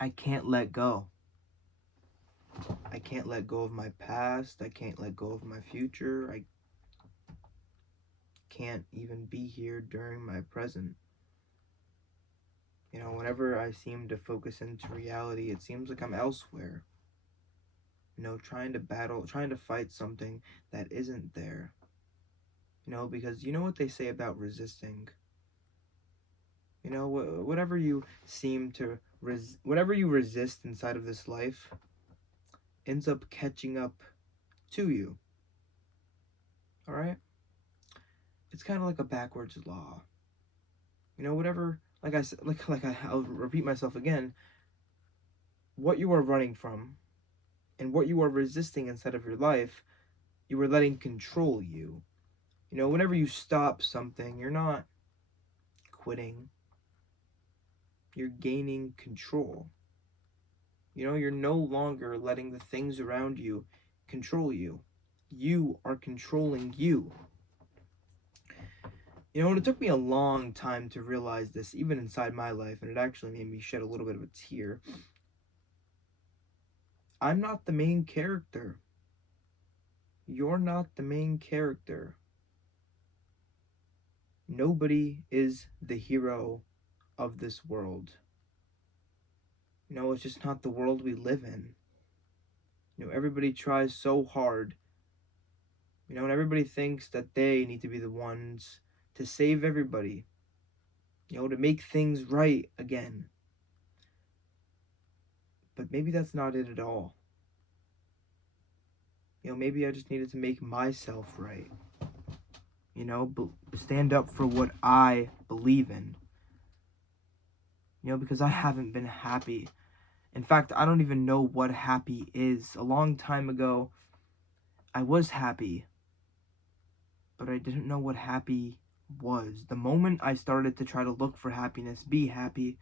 I can't let go. I can't let go of my past. I can't let go of my future. I can't even be here during my present. Whenever I seem to focus into reality, it seems like I'm elsewhere. Trying to battle, trying to fight something that isn't there. Because you know what they say about resisting. Whatever you seem to whatever you resist inside of this life ends up catching up to you. All right? It's kind of like a backwards law. Whatever, like I said, I'll repeat myself again. What you are running from and what you are resisting inside of your life, you are letting control you. Whenever you stop something, you're not quitting. You're gaining control. You're no longer letting the things around you control you. You are controlling you. And it took me a long time to realize this, even inside my life, and it actually made me shed a little bit of a tear. I'm not the main character. You're not the main character. Nobody is the hero of this world. It's just not the world we live in. Everybody tries so hard. And everybody thinks that they need to be the ones to save everybody. To make things right again. But maybe that's not it at all. Maybe I just needed to make myself right. Stand up for what I believe in. Because I haven't been happy. In fact, I don't even know what happy is. A long time ago, I was happy, but I didn't know what happy was. The moment I started to try to look for happiness, be happy,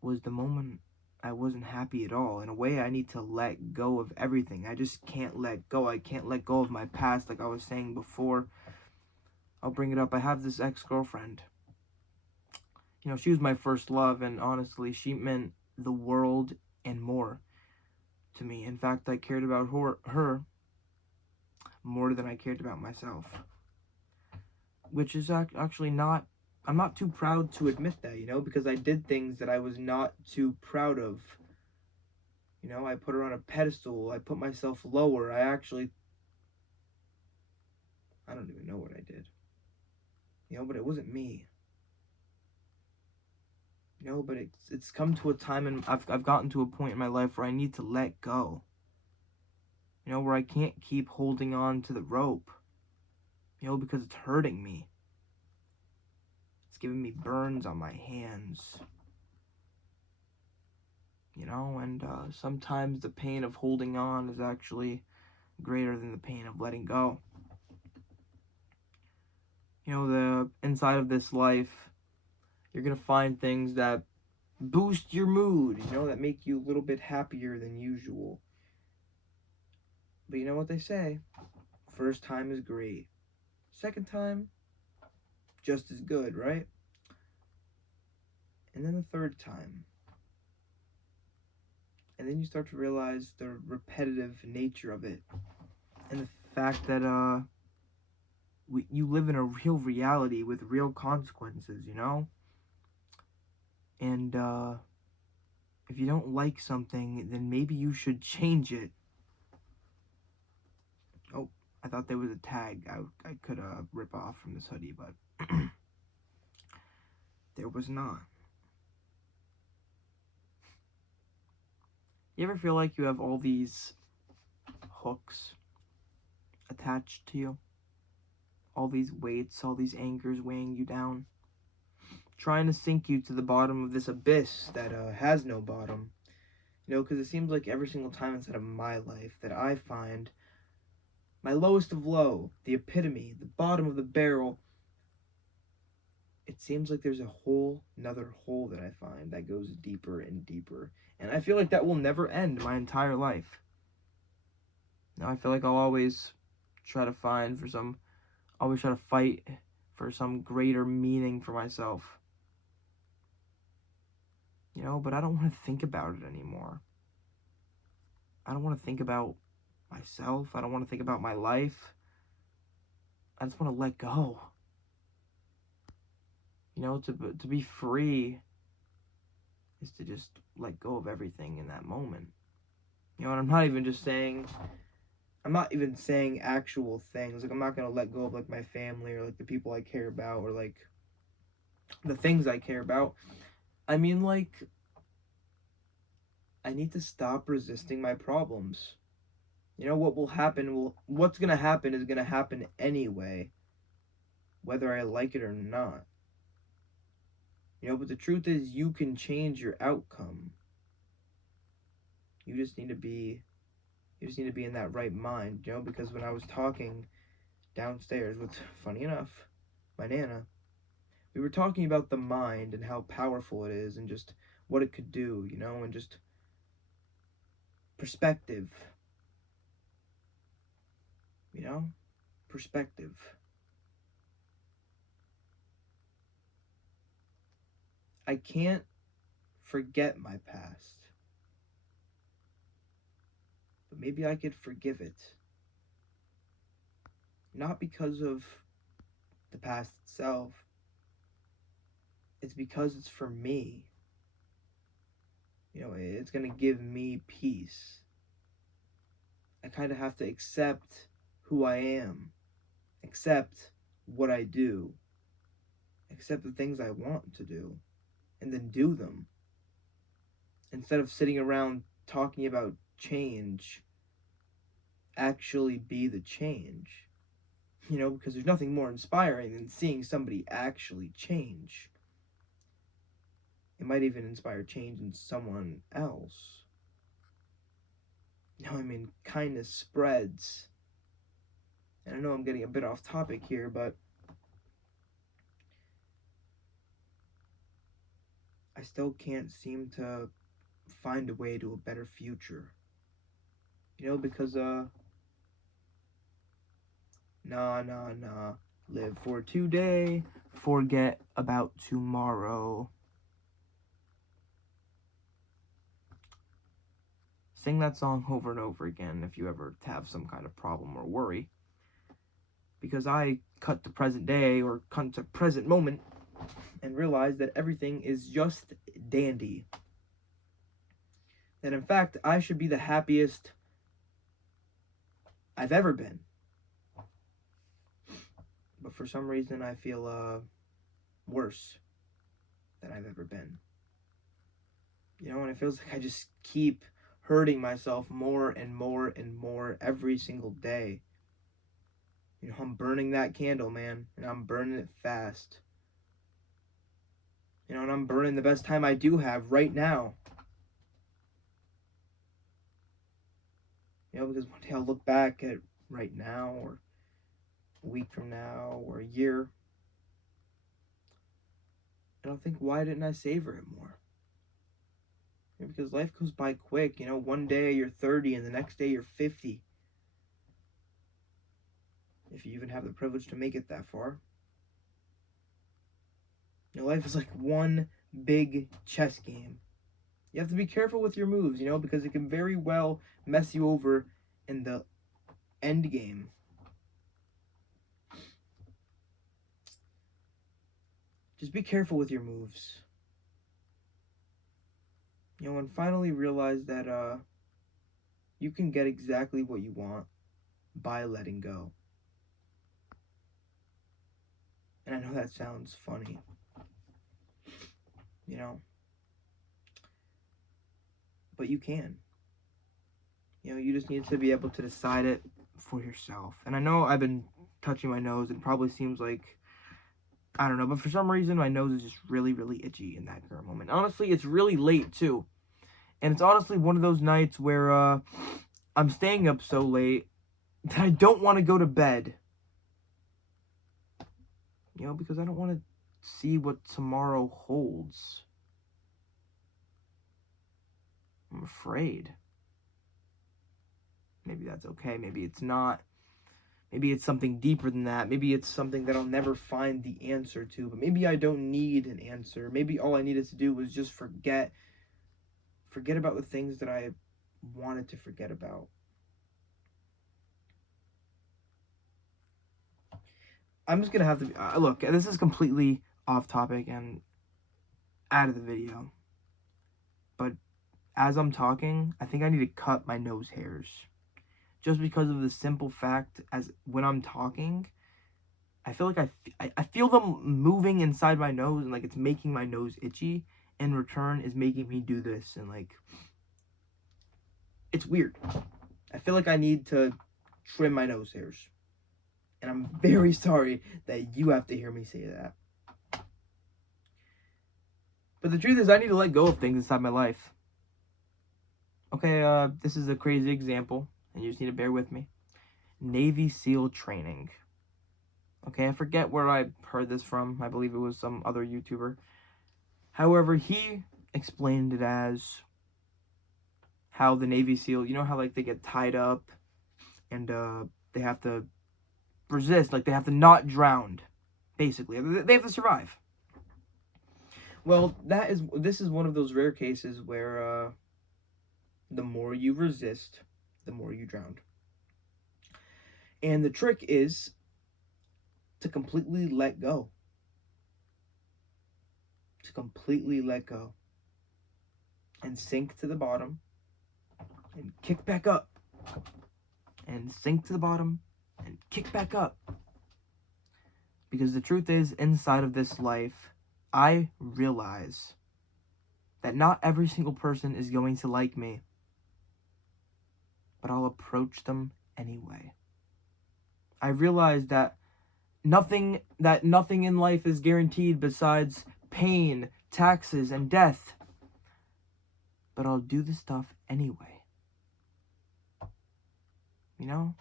was the moment I wasn't happy at all. In a way, I need to let go of everything. I just can't let go. I can't let go of my past, like I was saying before. I'll bring it up. I have this ex-girlfriend. She was my first love, and honestly, she meant the world and more to me. In fact, I cared about her more than I cared about myself. Which is actually not, I'm not too proud to admit that, because I did things that I was not too proud of. I put her on a pedestal. I put myself lower. I don't even know what I did. But it wasn't me. But it's come to a time, and I've gotten to a point in my life where I need to let go. Where I can't keep holding on to the rope. Because it's hurting me. It's giving me burns on my hands. And sometimes the pain of holding on is actually greater than the pain of letting go. The inside of this life, you're going to find things that boost your mood, that make you a little bit happier than usual. But you know what they say? First time is great. Second time, just as good, right? And then the third time. And then you start to realize the repetitive nature of it. And the fact that you live in a real reality with real consequences, And if you don't like something, then maybe you should change it. Oh, I thought there was a tag I could rip off from this hoodie, but there was not. You ever feel like you have all these hooks attached to you? All these weights, all these anchors weighing you down? Trying to sink you to the bottom of this abyss that has no bottom. Because it seems like every single time inside of my life that I find my lowest of low, the epitome, the bottom of the barrel, it seems like there's a whole another hole that I find that goes deeper and deeper. And I feel like that will never end my entire life. I feel like I'll always try to fight for some greater meaning for myself. you know, but I don't want to think about it anymore. I don't want to think about myself. I don't want to think about my life. I just want to let go. You know, to be free is to just let go of everything in that moment. You know, and I'm not even saying actual things. Like, I'm not going to let go of, like, my family or, like, the people I care about or, like, the things I care about. I mean, like, I need to stop resisting my problems. You know, what's going to happen is going to happen anyway, whether I like it or not. You know, but the truth is, you can change your outcome. You just need to be in that right mind, you know, because when I was talking downstairs with, funny enough, my Nana, we were talking about the mind and how powerful it is and just what it could do, you know, and just perspective, you know, perspective. I can't forget my past, but maybe I could forgive it. Not because of the past itself, it's because it's for me. You know, it's going to give me peace. I kind of have to accept who I am, accept what I do, accept the things I want to do, and then do them. Instead of sitting around talking about change, actually be the change. You know, because there's nothing more inspiring than seeing somebody actually change. It might even inspire change in someone else. You know, I mean, kindness spreads. And I know I'm getting a bit off topic here, but I still can't seem to find a way to a better future. You know, because, nah. Live for today, forget about tomorrow. Sing that song over and over again if you ever have some kind of problem or worry. Because I cut to present day or cut to present moment and realize that everything is just dandy. That in fact, I should be the happiest I've ever been. But for some reason, I feel worse than I've ever been. You know, and it feels like I just keep hurting myself more and more and more every single day. You know, I'm burning that candle, man, and I'm burning it fast. You know, and I'm burning the best time I do have right now. You know, because one day I'll look back at right now or a week from now or a year and I'll think, why didn't I savor it more? You know, because life goes by quick. You know, one day you're 30 and the next day you're 50. If you even have the privilege to make it that far. Your life is like one big chess game. You have to be careful with your moves, you know, because it can very well mess you over in the end game. Just be careful with your moves. You know, and finally realize that you can get exactly what you want by letting go. And I know that sounds funny. You know, but you can. You know, you just need to be able to decide it for yourself. And I know I've been touching my nose. It probably seems like, I don't know, but for some reason my nose is just really, really itchy in that current moment. Honestly, it's really late too. And it's honestly one of those nights where I'm staying up so late that I don't want to go to bed. You know, because I don't want to see what tomorrow holds. I'm afraid. Maybe that's okay. Maybe it's not. Maybe it's something deeper than that. Maybe it's something that I'll never find the answer to. But maybe I don't need an answer. Maybe all I needed to do was just forget about the things that I wanted to forget about. I'm just gonna have to look. This is completely off topic and out of the video. But as I'm talking, I think I need to cut my nose hairs. Just because of the simple fact, as when I'm talking, I feel like I feel them moving inside my nose, and like it's making my nose itchy. In return, is making me do this, and like it's weird. I feel like I need to trim my nose hairs, and I'm very sorry that you have to hear me say that. But the truth is, I need to let go of things inside my life. Okay, this is a crazy example, and you just need to bear with me. Navy SEAL training. Okay, I forget where I heard this from. I believe it was some other YouTuber. However, he explained it as how the Navy SEAL, you know how like they get tied up and they have to resist, like they have to not drown, basically. They have to survive. Well, this is one of those rare cases where the more you resist, the more you drown. And the trick is to completely let go. To completely let go. And sink to the bottom. And kick back up. And sink to the bottom. And kick back up. Because the truth is, inside of this life, I realize that not every single person is going to like me. But I'll approach them anyway. I realize that nothing in life is guaranteed besides pain, taxes, and death. But I'll do the stuff anyway. You know?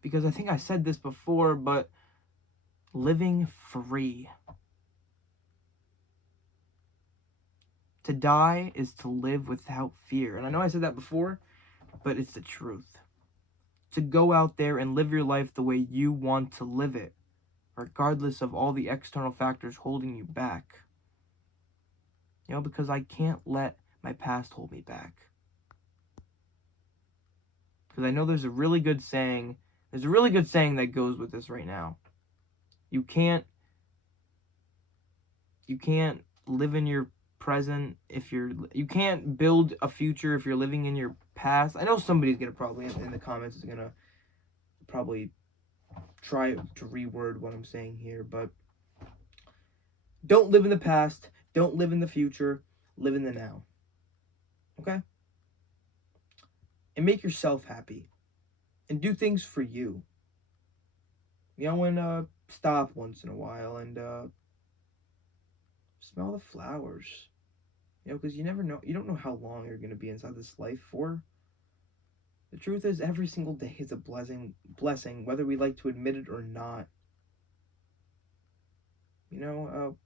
Because I think I said this before, but living free. To die is to live without fear. And I know I said that before, but it's the truth. To go out there and live your life the way you want to live it, regardless of all the external factors holding you back. You know, because I can't let my past hold me back. Because I know there's a really good saying that goes with this right now. You can't live in your present you can't build a future if you're living in your past. I know somebody's gonna probably in the comments is gonna probably try to reword what I'm saying here, but don't live in the past, don't live in the future, live in the now. Okay? And make yourself happy. And do things for you. You know, and stop once in a while and smell the flowers. You know, because you don't know how long you're going to be inside this life for. The truth is, every single day is a blessing, whether we like to admit it or not. You know,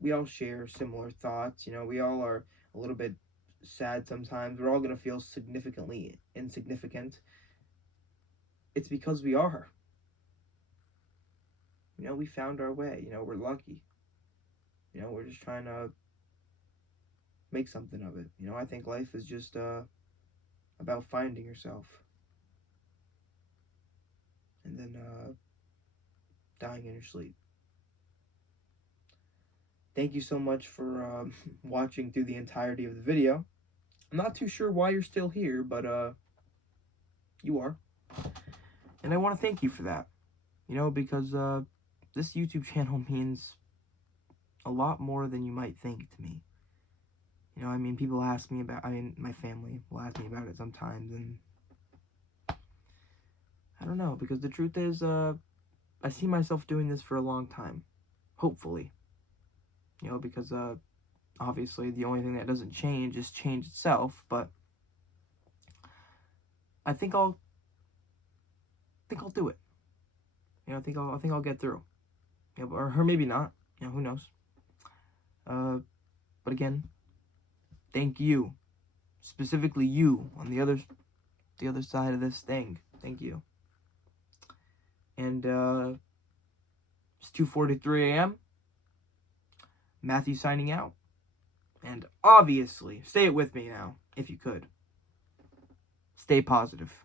we all share similar thoughts. You know, we all are a little bit sad sometimes. We're all going to feel significantly insignificant. It's because we are. You know, we found our way. You know, we're lucky. You know, we're just trying to make something of it. You know, I think life is just about finding yourself. And then dying in your sleep. Thank you so much for watching through the entirety of the video. I'm not too sure why you're still here, but you are. And I want to thank you for that. You know, because this YouTube channel means a lot more than you might think to me. You know, I mean, people ask me about, my family will ask me about it sometimes, and I don't know, because the truth is, I see myself doing this for a long time, hopefully. You know, because, obviously, the only thing that doesn't change is change itself, but I think I'll do it. You know, I think I'll get through. You know, or maybe not. You know, who knows? But again, thank you, specifically you on the other side of this thing. Thank you. And it's 2:43 a.m. Matthew signing out. And obviously, say it with me now, if you could. Stay positive.